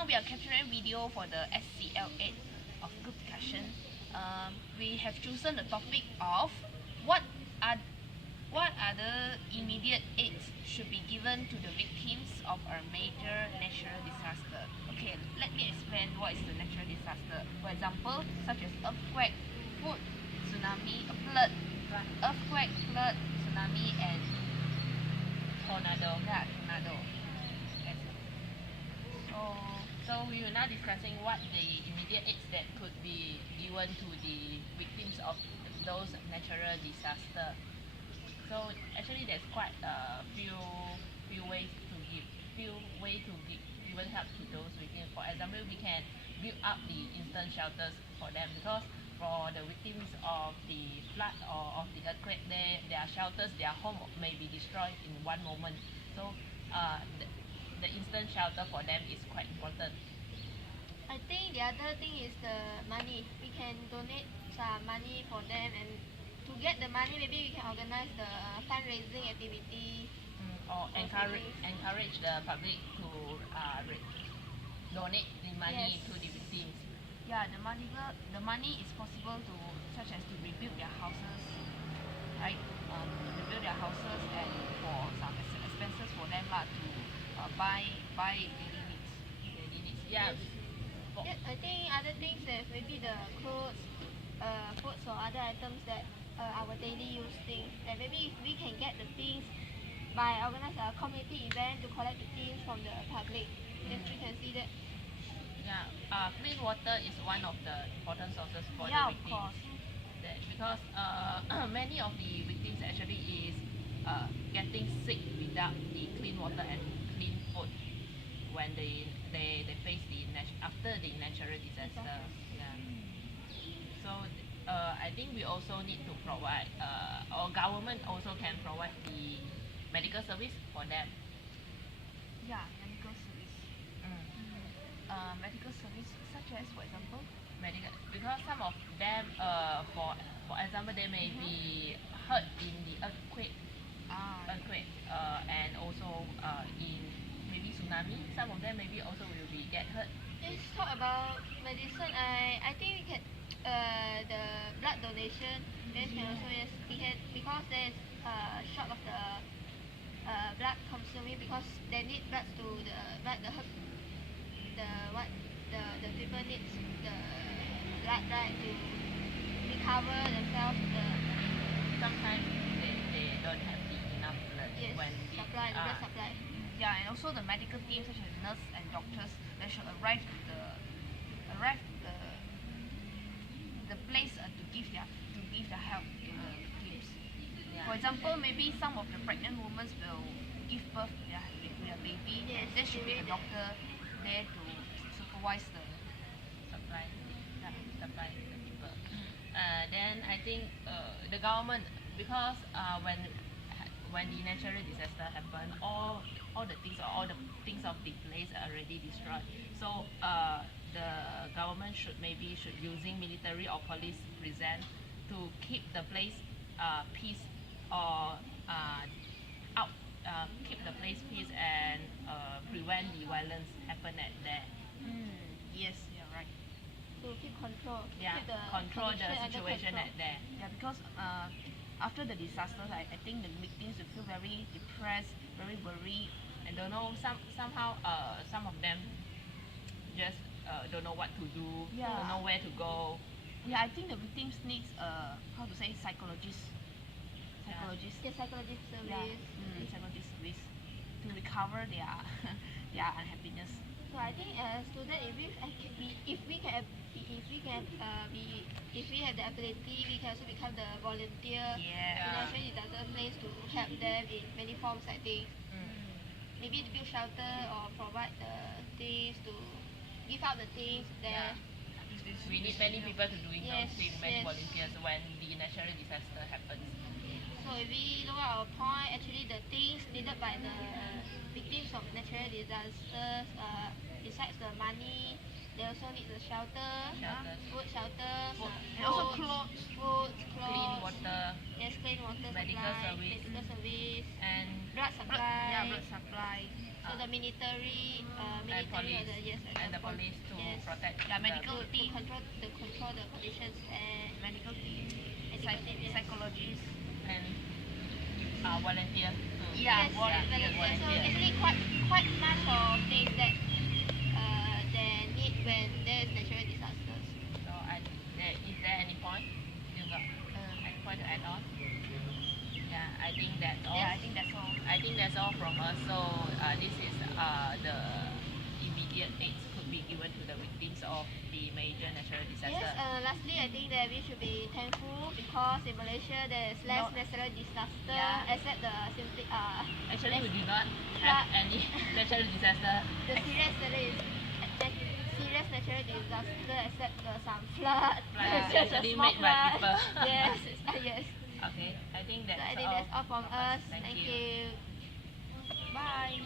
now we are capturing video for the SCL8 of group discussion. We have chosen the topic of what are the immediate aids should be given to the victims of a major natural disaster. Okay, let me explain what is the natural disaster. For example, such as earthquake, flood, tsunami, earthquake, flood, tsunami, and Tornado. yeah, tornado. Yes. So we are now discussing what the immediate aids that could be given to the victims of those natural disaster. So actually, there's quite a few ways to give given help to those victims. For example, we can build up the instant shelters for them, because for the victims of the flood or of the earthquake, their shelters, their home may be destroyed in one moment. So the instant shelter for them is quite important. I think the other thing is the money. We can donate some money for them, and to get the money, maybe we can organize the fundraising activity. Or encourage the public to donate the money Yes. to the victims. Yeah, the money is possible to, such as to rebuild their houses, right? Rebuild their houses, and for some expenses for them lah, to buy daily needs. Yeah. Yes, I think other things that maybe the clothes, foods or other items that our daily use things. That maybe if we can get the things by organize a community event to collect the things from the public, then we can see that. Yeah, clean water is one of the important sources for Yeah, the of victims. course. Because many of the victims actually is getting sick without the clean water and clean food when they face after the natural disaster. Yeah. So I think we also need to provide, or government also can provide the medical service for them. Yeah, medical service. Medical service such as, for example, Because some of them, for example, they may be hurt in the earthquake, and also in maybe tsunami. Some of them maybe also will be get hurt. Let's talk about medicine. I think we can the blood donation. Then can also because there's short of the blood consuming, because they need blood to the people needs the blood, right, to recover themselves. Sometimes they don't have enough blood Yes, when supply the blood supply. yeah, and also the medical team such as nurse and doctors, they should arrive to the place to give their help to the victims. Yeah. For example, maybe some of the pregnant women will give birth to their baby. Yes, There should be a maybe. doctor there to supervise the supply the people. Then I think the government, because when the natural disaster happened, all the things of the place are already destroyed. So the government should using military or police present to keep the place peace, or keep the place peace, and prevent the violence happen at there. Yes, you're right. To keep control. Yeah, Keep the control the condition under situation control. at there. Yeah, because after the disaster, I think the victims will feel very depressed, very worried, and don't know somehow some of them just don't know what to do, Yeah. don't know where to go. Yeah, I think the victims needs how to say psychologist. The psychologist Yeah, service. psychologist service to recover their their unhappiness. So I think as student, if we have the ability, we can also become the volunteer in Yeah. natural disaster place to help them in many forms. I think maybe to build shelter or provide the things, to give out the things there. We need many people to doing Yes, those things, many yes. volunteers when the natural disaster happens. So if we look at our point, actually the things needed by the victims of natural disasters, besides the money, they also need the shelter, Shelters. food shelters, And also clothes. clothes, Clean water, yes, clean water medical supply, service. medical service, and blood supply. Yeah, blood supply. So the military, police, yes, and the police to yes. protect The medical to team, control the conditions and medical team, medical team, yes. psychologists. and volunteer to Yes, volunteer. so actually quite much of things that they need when there is natural disasters. So is there any point you got any point to add on? Yeah, I think that's all. Yeah, I think that's all. I think that's all from us. So this is the immediate aids could be given to the victims of the major natural disaster. Yes, lastly, I think that we should be thankful because in Malaysia there is less natural disaster Yeah. except the simply Actually, we do not have any natural disaster. the serious natural disaster except some flood. Flood, just a actually small made by flood. people. Yes, yes. Okay, I think So that's I think that's all from us. Thank Thank you. you. Bye.